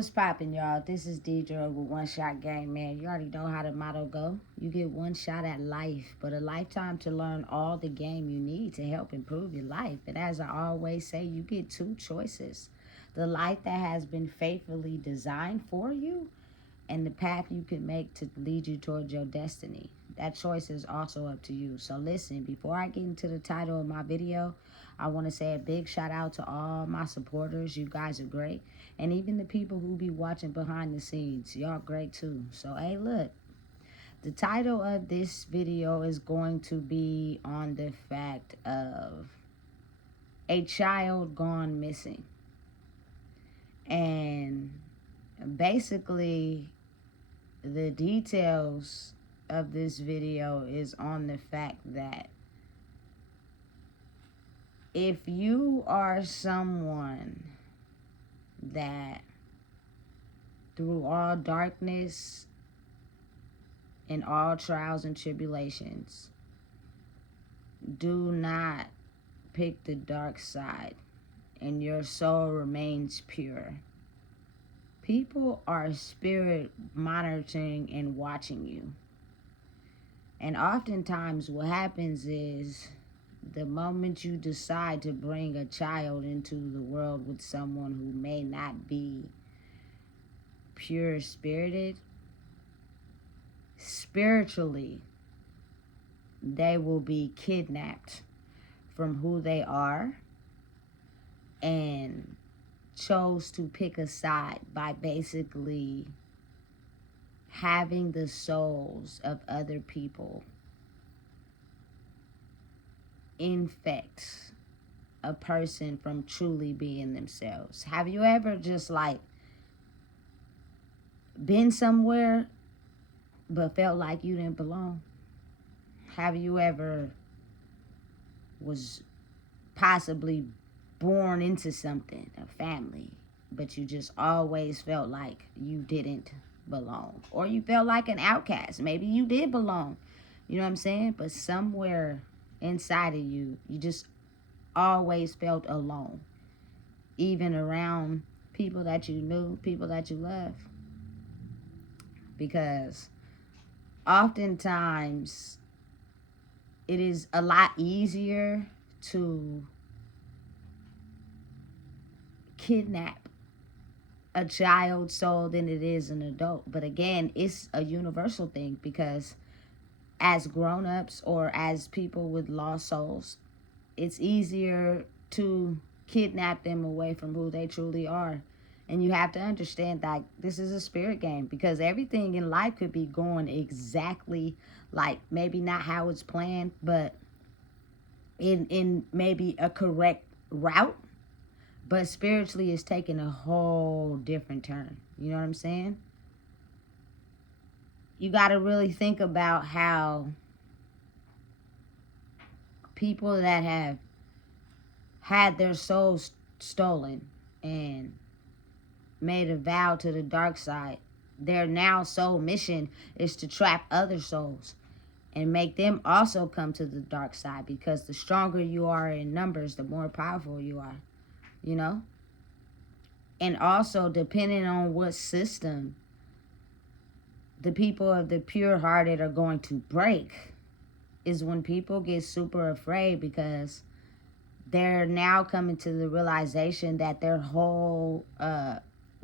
What's poppin', y'all? This is Deidre with One Shot Game, man. You already know how the motto go. You get one shot at life, but a lifetime to learn all the game you need to help improve your life. And as I always say, you get two choices. The life that has been faithfully designed for you and the path you can make to lead you towards your destiny. That choice is also up to you. So listen, before I get into the title of my video, I want to say a big shout out to all my supporters. You guys are great. And even the people who be watching behind the scenes. Y'all great too. So hey, look. The title of this video is going to be on the fact of a child gone missing. And basically the details of this video is on the fact that if you are someone that through all darkness and all trials and tribulations do not pick the dark side and your soul remains pure, people are spirit monitoring and watching you. And oftentimes what happens is the moment you decide to bring a child into the world with someone who may not be pure spirited, spiritually, they will be kidnapped from who they are and chose to pick a side by basically having the souls of other people infect a person from truly being themselves. Have you ever just like been somewhere but felt like you didn't belong? Have you ever was possibly born into something, a family, but you just always felt like you didn't belong? Or you felt like an outcast. Maybe you did belong. You know what I'm saying? But somewhere inside of you, you just always felt alone. Even around people that you knew, people that you loved. Because oftentimes it is a lot easier to kidnap a child's soul than it is an adult. But again, it's a universal thing because as grown-ups or as people with lost souls, it's easier to kidnap them away from who they truly are. And you have to understand that this is a spirit game because everything in life could be going exactly like maybe not how it's planned, but in maybe a correct route, but spiritually it's taking a whole different turn. You know what I'm saying? You got to really think about how people that have had their souls stolen and made a vow to the dark side, their now soul mission is to trap other souls and make them also come to the dark side, because the stronger you are in numbers, the more powerful you are, you know? And also, depending on what system the people of the pure hearted are going to break, is when people get super afraid because they're now coming to the realization that their whole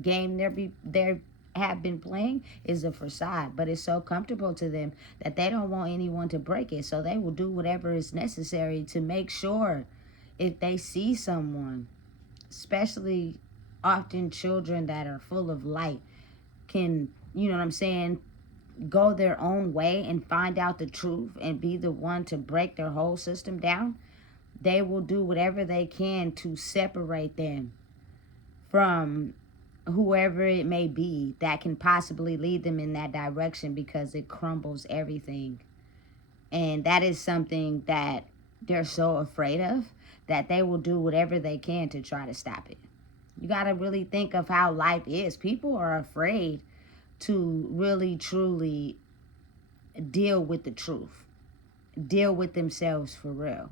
game they have been playing is a facade, but it's so comfortable to them that they don't want anyone to break it. So they will do whatever is necessary to make sure if they see someone, especially often children that are full of light, can, you know what I'm saying, go their own way and find out the truth and be the one to break their whole system down, they will do whatever they can to separate them from whoever it may be that can possibly lead them in that direction, because it crumbles everything. And that is something that they're so afraid of that they will do whatever they can to try to stop it. You got to really think of how life is. People are afraid to really, truly deal with the truth, deal with themselves for real.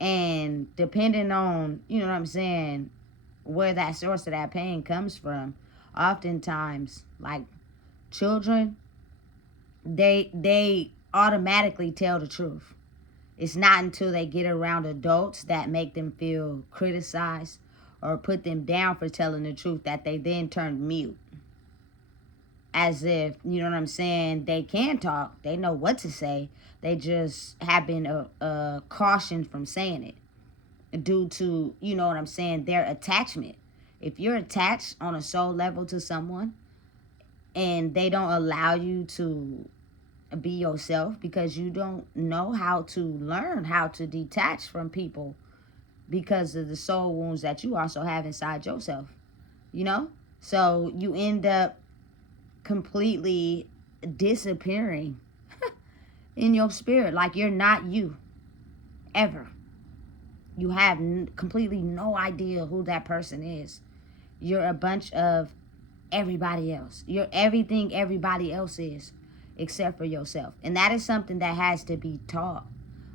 And depending on, you know what I'm saying, where that source of that pain comes from, oftentimes, like children, they automatically tell the truth. It's not until they get around adults that make them feel criticized or put them down for telling the truth that they then turn mute. As if, you know what I'm saying, they can talk, they know what to say, they just have been cautioned from saying it due to, you know what I'm saying, their attachment. If you're attached on a soul level to someone and they don't allow you to be yourself because you don't know how to learn how to detach from people because of the soul wounds that you also have inside yourself, you know? So you end up completely disappearing in your spirit. Like you're not you ever. You have completely no idea who that person is. You're a bunch of everybody else. You're everything everybody else is except for yourself. And that is something that has to be taught.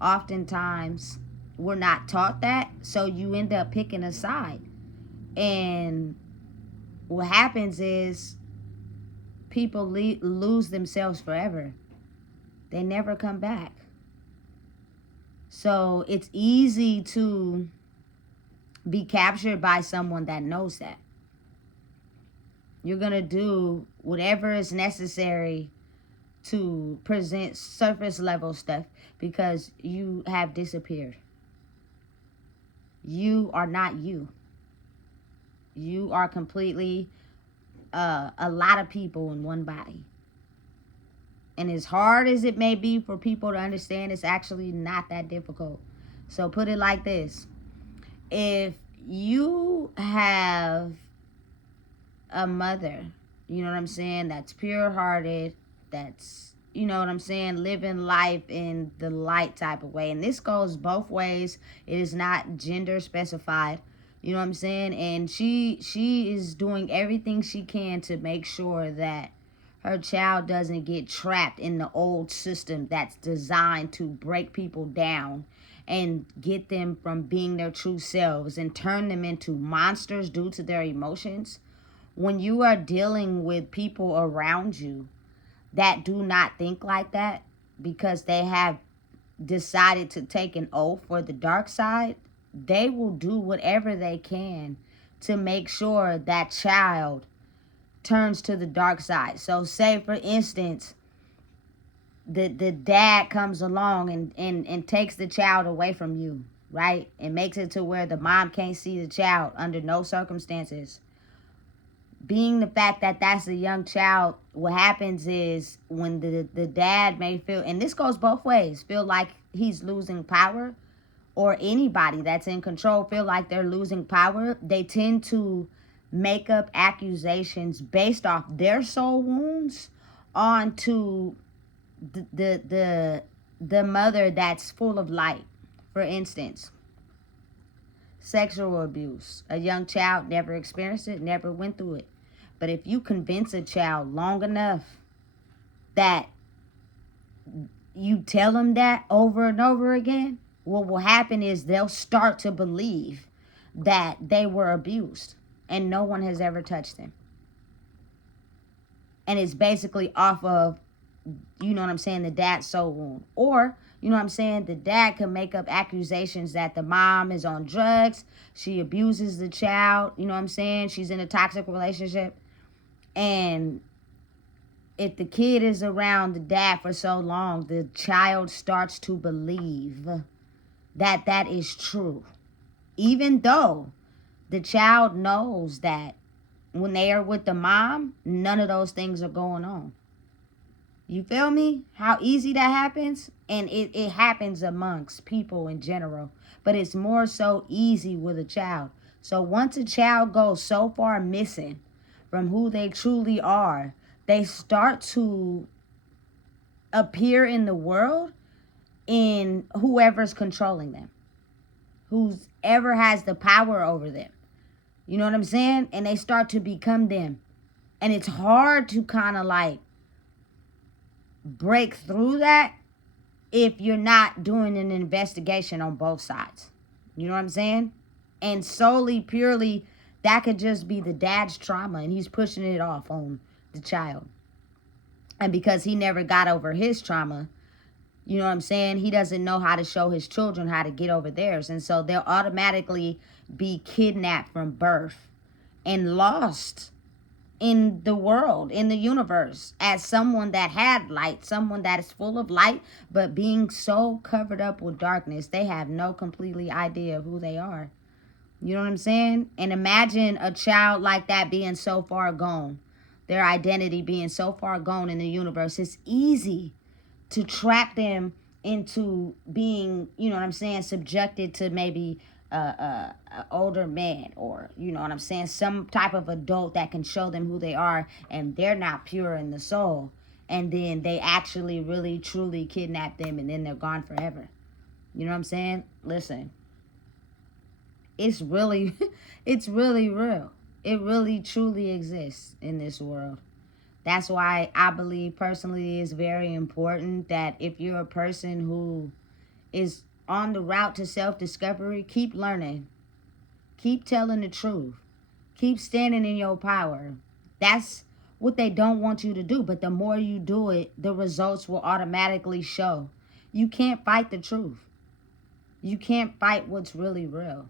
Oftentimes, we're not taught that, so you end up picking a side. And what happens is people lose themselves forever. They never come back. So it's easy to be captured by someone that knows that. You're going to do whatever is necessary to present surface level stuff because you have disappeared. You are not you. You are completely a lot of people in one body. And as hard as it may be for people to understand, it's actually not that difficult. So put it like this. If you have a mother, you know what I'm saying, that's pure hearted, that's, you know what I'm saying, living life in the light type of way. And this goes both ways. It is not gender specified. You know what I'm saying? And she is doing everything she can to make sure that her child doesn't get trapped in the old system that's designed to break people down and get them from being their true selves and turn them into monsters due to their emotions. When you are dealing with people around you that do not think like that because they have decided to take an oath for the dark side, they will do whatever they can to make sure that child turns to the dark side. So say for instance, the dad comes along and takes the child away from you, right? And makes it to where the mom can't see the child under no circumstances. Being the fact that that's a young child, what happens is when the dad may feel, and this goes both ways, feel like he's losing power, or anybody that's in control feel like they're losing power, they tend to make up accusations based off their soul wounds onto the mother that's full of light. For instance, sexual abuse. A young child never experienced it, never went through it. But if you convince a child long enough that you tell them that over and over again, what will happen is they'll start to believe that they were abused and no one has ever touched them. And it's basically off of, you know what I'm saying, the dad's soul wound. Or, you know what I'm saying, the dad can make up accusations that the mom is on drugs, she abuses the child, you know what I'm saying, she's in a toxic relationship. And if the kid is around the dad for so long, the child starts to believe that that is true. Even though the child knows that when they are with the mom, none of those things are going on. You feel me? How easy that happens? And it happens amongst people in general. But it's more so easy with a child. So once a child goes so far missing from who they truly are, they start to appear in the world in whoever's controlling them, who's ever has the power over them. You know what I'm saying? And they start to become them. And it's hard to kind of like break through that if you're not doing an investigation on both sides. You know what I'm saying? And solely, purely That could just be the dad's trauma, and he's pushing it off on the child. And because he never got over his trauma, you know what I'm saying? He doesn't know how to show his children how to get over theirs. And so they'll automatically be kidnapped from birth and lost in the world, in the universe, as someone that had light, someone that is full of light, but being so covered up with darkness, they have no completely idea of who they are. You know what I'm saying? And imagine a child like that being so far gone, their identity being so far gone in the universe. It's easy to trap them into being, you know what I'm saying, subjected to maybe a older man, or, you know what I'm saying, some type of adult that can show them who they are, and they're not pure in the soul. And then they actually really truly kidnap them, and then they're gone forever. You know what I'm saying? Listen, it's really, it's really real. It really truly exists in this world. That's why I believe personally it's very important that if you're a person who is on the route to self-discovery, keep learning. Keep telling the truth. Keep standing in your power. That's what they don't want you to do. But the more you do it, the results will automatically show. You can't fight the truth. You can't fight what's really real.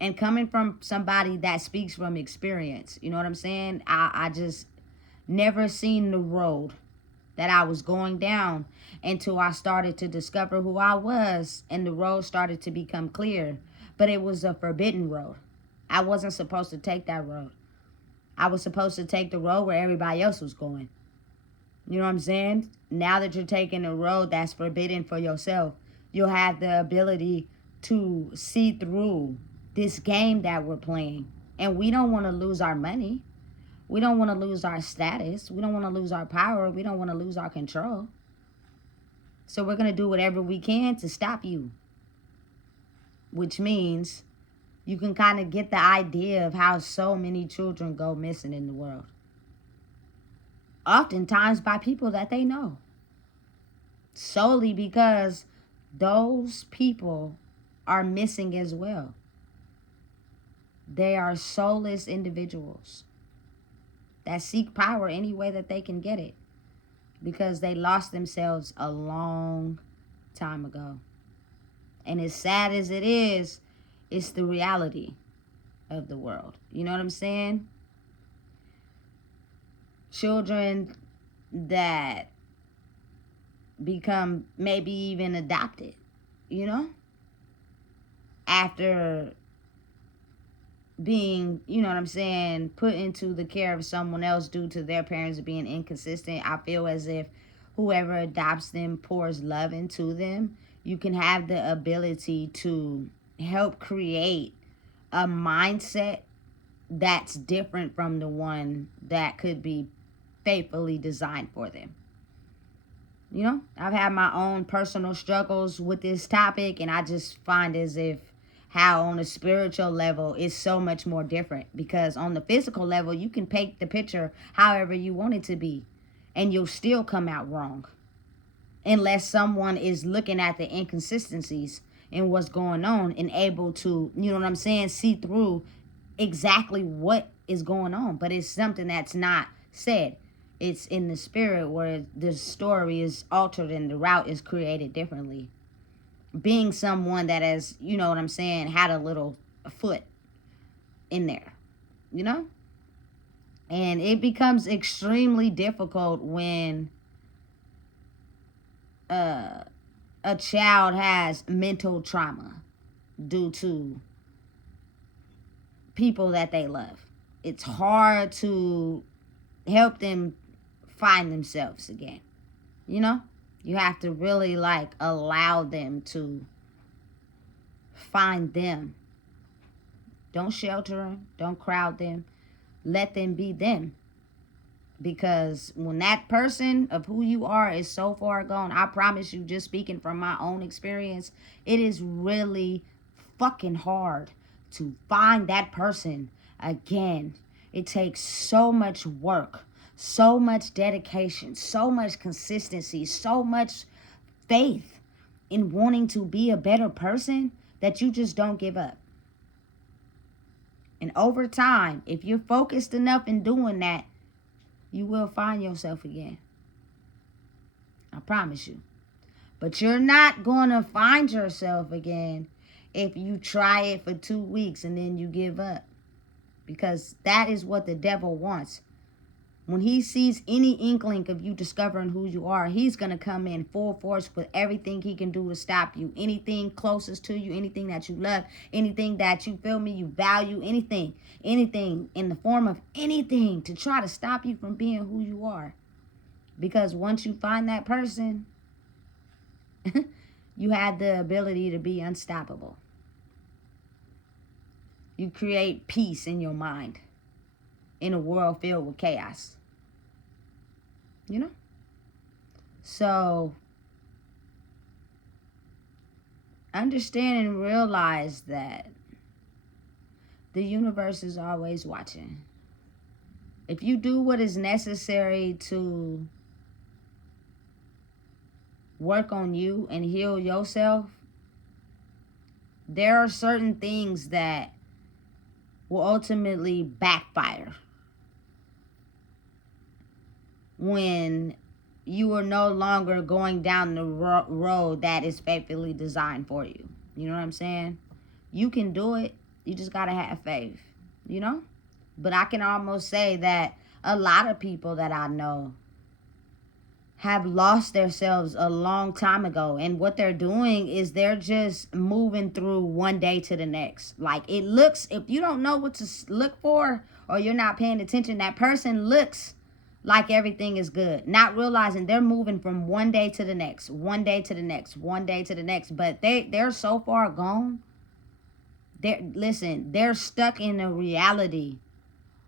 And coming from somebody that speaks from experience, you know what I'm saying? I just never seen the road that I was going down until I started to discover who I was, and the road started to become clear. But it was a forbidden road. I wasn't supposed to take that road. I was supposed to take the road where everybody else was going. You know what I'm saying? Now that you're taking a road that's forbidden for yourself, you'll have the ability to see through this game that we're playing. And we don't want to lose our money. We don't want to lose our status. We don't want to lose our power. We don't want to lose our control. So we're going to do whatever we can to stop you. Which means you can kind of get the idea of how so many children go missing in the world. Oftentimes by people that they know. Solely because those people are missing as well. They are soulless individuals that seek power any way that they can get it, because they lost themselves a long time ago. And as sad as it is, it's the reality of the world. You know what I'm saying? Children that become maybe even adopted, you know, after being, you know what I'm saying, put into the care of someone else due to their parents being inconsistent. I feel as if whoever adopts them pours love into them. You can have the ability to help create a mindset that's different from the one that could be faithfully designed for them. You know, I've had my own personal struggles with this topic, and I just find as if how on a spiritual level is so much more different, because on the physical level you can paint the picture however you want it to be and you'll still come out wrong unless someone is looking at the inconsistencies in what's going on and able to, you know what I'm saying, see through exactly what is going on. But it's something that's not said. It's in the spirit where the story is altered and the route is created differently. Being someone that has, you know what I'm saying, had a little foot in there, you know? And it becomes extremely difficult when a child has mental trauma due to people that they love. It's hard to help them find themselves again, you know? You have to really like allow them to find them. Don't shelter them. Don't crowd them. Let them be them. Because when that person of who you are is so far gone, I promise you, just speaking from my own experience, it is really fucking hard to find that person again. It takes so much work, so much dedication, so much consistency, so much faith in wanting to be a better person that you just don't give up. And over time, if you're focused enough in doing that, you will find yourself again. I promise you. But you're not going to find yourself again if you try it for 2 weeks and then you give up. Because that is what the devil wants. When he sees any inkling of you discovering who you are, he's going to come in full force with everything he can do to stop you. Anything closest to you, anything that you love, anything that you feel me, you value, anything in the form of anything to try to stop you from being who you are. Because once you find that person, you have the ability to be unstoppable. You create peace in your mind in a world filled with chaos. You know? So, understand and realize that the universe is always watching. If you do what is necessary to work on you and heal yourself, there are certain things that will ultimately backfire when you are no longer going down the road that is faithfully designed for you. You know what I'm saying? You can do it. You just got to have faith, you know? But I can almost say that a lot of people that I know have lost themselves a long time ago. And what they're doing is they're just moving through one day to the next. Like it looks, if you don't know what to look for or you're not paying attention, that person looks like everything is good, not realizing they're moving from one day to the next, one day to the next, one day to the next. But they're so far gone. They're stuck in a reality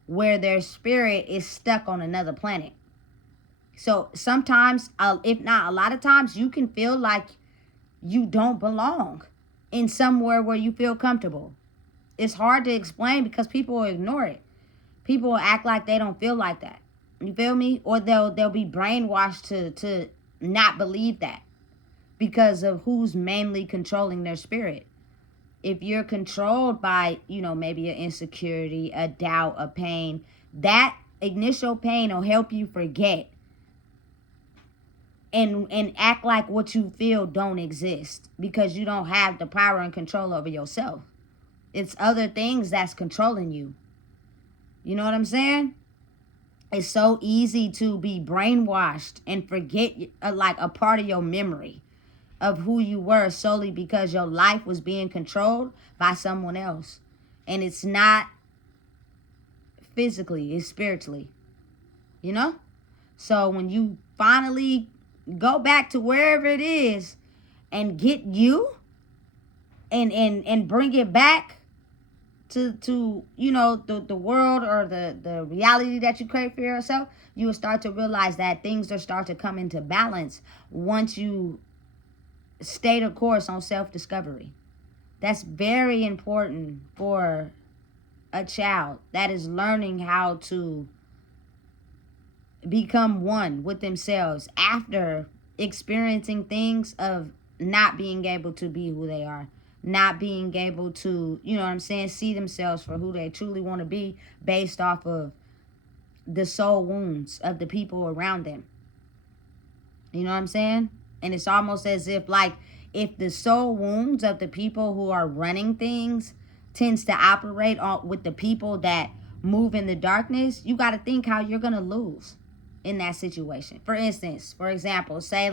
where their spirit is stuck on another planet. So sometimes, if not a lot of times, you can feel like you don't belong in somewhere where you feel comfortable. It's hard to explain because people will ignore it. People will act like they don't feel like that. You feel me? Or they'll be brainwashed to not believe that because of who's mainly controlling their spirit. If you're controlled by, maybe an insecurity, a doubt, a pain, that initial pain will help you forget and act like what you feel don't exist because you don't have the power and control over yourself. It's other things that's controlling you. You know what I'm saying? It's so easy to be brainwashed and forget like a part of your memory of who you were solely because your life was being controlled by someone else. And it's not physically, it's spiritually. You know? So when you finally go back to wherever it is and get you and bring it back to the world or the reality that you create for yourself, you will start to realize that things will start to come into balance once you stay the course on self-discovery. That's very important for a child that is learning how to become one with themselves after experiencing things of not being able to be who they are, not being able to, see themselves for who they truly want to be based off of the soul wounds of the people around them. You know what I'm saying? And it's almost as if if the soul wounds of the people who are running things tends to operate with the people that move in the darkness, you got to think how you're going to lose in that situation. For example, say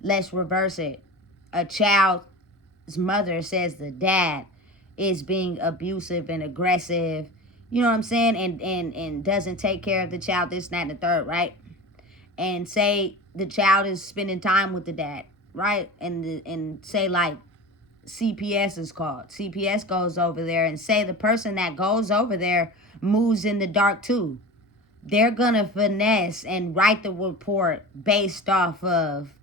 let's reverse it. A child's mother says the dad is being abusive and aggressive, you know what I'm saying, and doesn't take care of the child, this, that, and the third, right? And say the child is spending time with the dad, right? And say CPS is called. CPS goes over there and say the person that goes over there moves in the dark too. They're going to finesse and write the report based off of,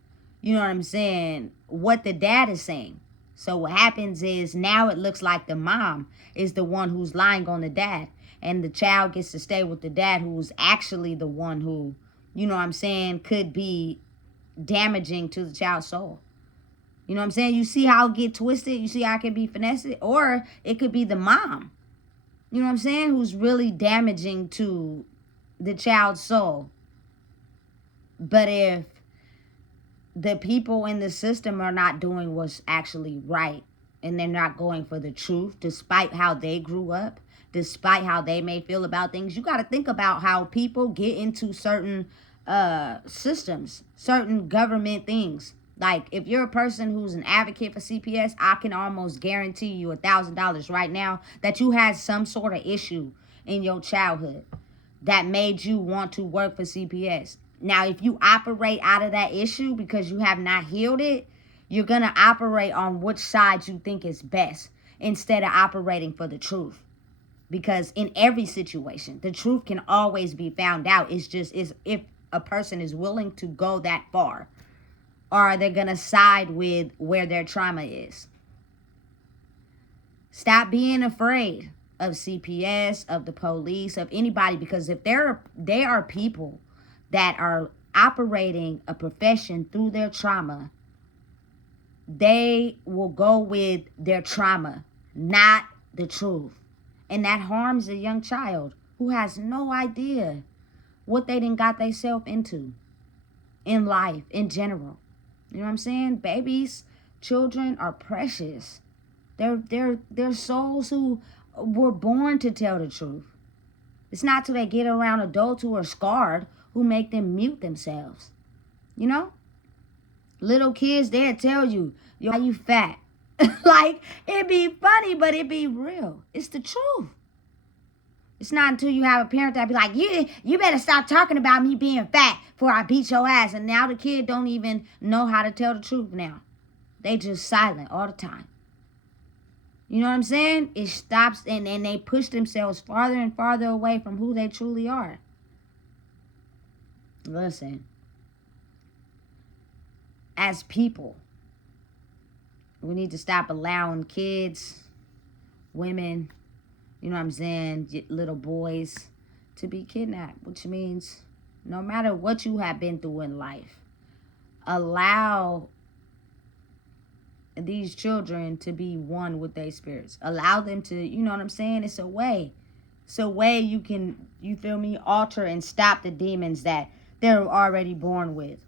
you know what I'm saying, what the dad is saying. So what happens is now it looks like the mom is the one who's lying on the dad. And the child gets to stay with the dad who's actually the one who, you know what I'm saying, could be damaging to the child's soul. You know what I'm saying? You see how it get twisted? You see how it can be finessed? Or it could be the mom You know what I'm saying? Who's really damaging to the child's soul. But if the people in the system are not doing what's actually right, and they're not going for the truth despite how they grew up, despite how they may feel about things, you got to think about how people get into certain systems, certain government things. Like, if you're a person who's an advocate for CPS, I can almost guarantee you $1,000 right now that you had some sort of issue in your childhood that made you want to work for CPS. Now, if you operate out of that issue because you have not healed it, you're going to operate on which side you think is best instead of operating for the truth. Because in every situation, the truth can always be found out. It's just is if a person is willing to go that far, or are they going to side with where their trauma is? Stop being afraid of CPS, of the police, of anybody, because if they are people that are operating a profession through their trauma, they will go with their trauma, not the truth. And that harms a young child who has no idea what they done got themselves into in life in general. You know what I'm saying? Babies, children are precious. They're souls who were born to tell the truth. It's not till they get around adults who are scarred who make them mute themselves. You know? Little kids, they'll tell you, yo, why you fat? Like, it be funny, but it be real. It's the truth. It's not until you have a parent that be like, you better stop talking about me being fat before I beat your ass. And now the kid don't even know how to tell the truth now. They just silent all the time. You know what I'm saying? It stops, and they push themselves farther and farther away from who they truly are. Listen, as people, we need to stop allowing kids, women, you know what I'm saying, little boys, to be kidnapped, which means no matter what you have been through in life, allow these children to be one with their spirits. Allow them to, you know what I'm saying? It's a way. It's a way you can, you feel me, alter and stop the demons that they're already born with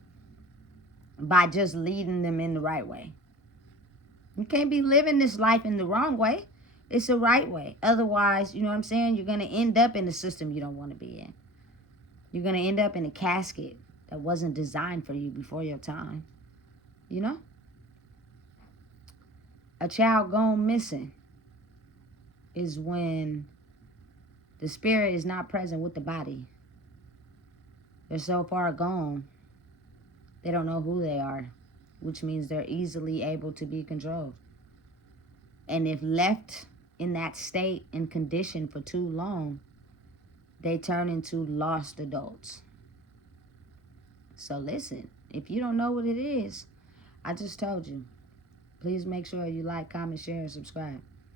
by just leading them in the right way. You can't be living this life in the wrong way. It's the right way. Otherwise, you know what I'm saying, you're going to end up in the system you don't want to be in. You're going to end up in a casket that wasn't designed for you before your time. You know? A child gone missing is when the spirit is not present with the body. They're so far gone, they don't know who they are, which means they're easily able to be controlled. And if left in that state and condition for too long, they turn into lost adults. So listen, if you don't know what it is, I just told you. Please make sure you like, comment, share, and subscribe.